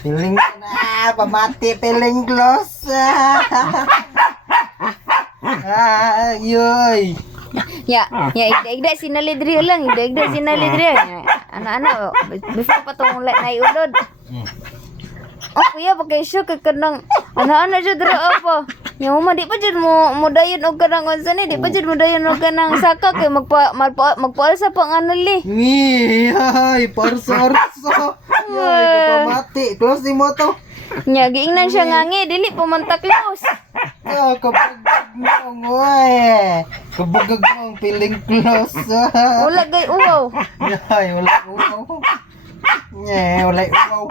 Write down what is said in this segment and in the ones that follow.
Feeling na, pamati, feeling close. Ayoy. Ya, igda sinalidri lang, igda sinalidri. Ano, before pa tong naiulod. Oh, kuya, pagka show ka kanang ana-ana jud ra apa. Nya mo di pa jud mo dayon og kanang unsa ni, di pa jud mo dayon og kanang saka kay magpaalsa pa nganali. Ay, parso-arso. Ay, kapamati. Close di mo to. Nya giingnan siya ngangi, dili pa man ta close. Kabagag mong, oy. Kabagag mong, feeling close. Wala gay uwaw. Ay, wala umaw. Wala umaw.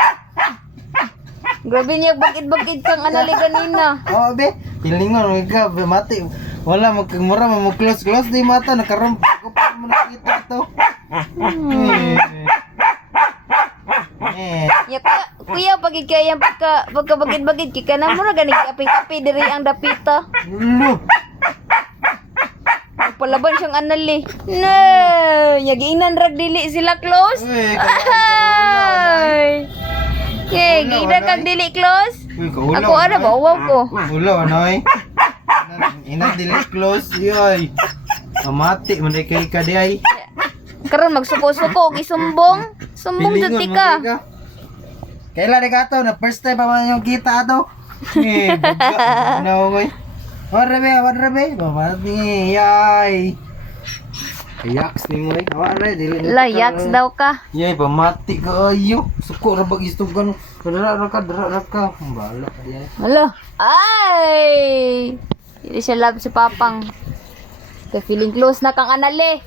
Grabe niya bagid-bagid kang anali kanina. Oh, be, feeling mo, ikaw, mati. Wala, magkamura, close di mata. Nakarampak ko pa mo nakita ito. Ya kuya pagid kaya pagka bagid-bagid kika na mo na gani kapi-kapi diri ang dapita. Palaban siyang anali. No, yagiinan rag dili sila close. Ay. Okay, gida kag dili close. Ako ara ba uwaw ko. Ulo, noy. Ina dili close, yoy. Kamati, manday kay ka di ay. Karon magsuko-suko og isumbong. Sumbong jud ti ka. Kailan ni kato na first time pa man yung kita ato. Baga, naungoy. Warrabe, babati, yay. Yaks ni mo eh. Warrabe, dili. Layaks daw ka. Yay, pamati ka ayo. Suko ra bag istugan. Dara ka. Bala ka diay. Hala. Ay. Dili siya love si Papang. Kaya feeling close na kang anali.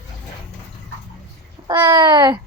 Eh.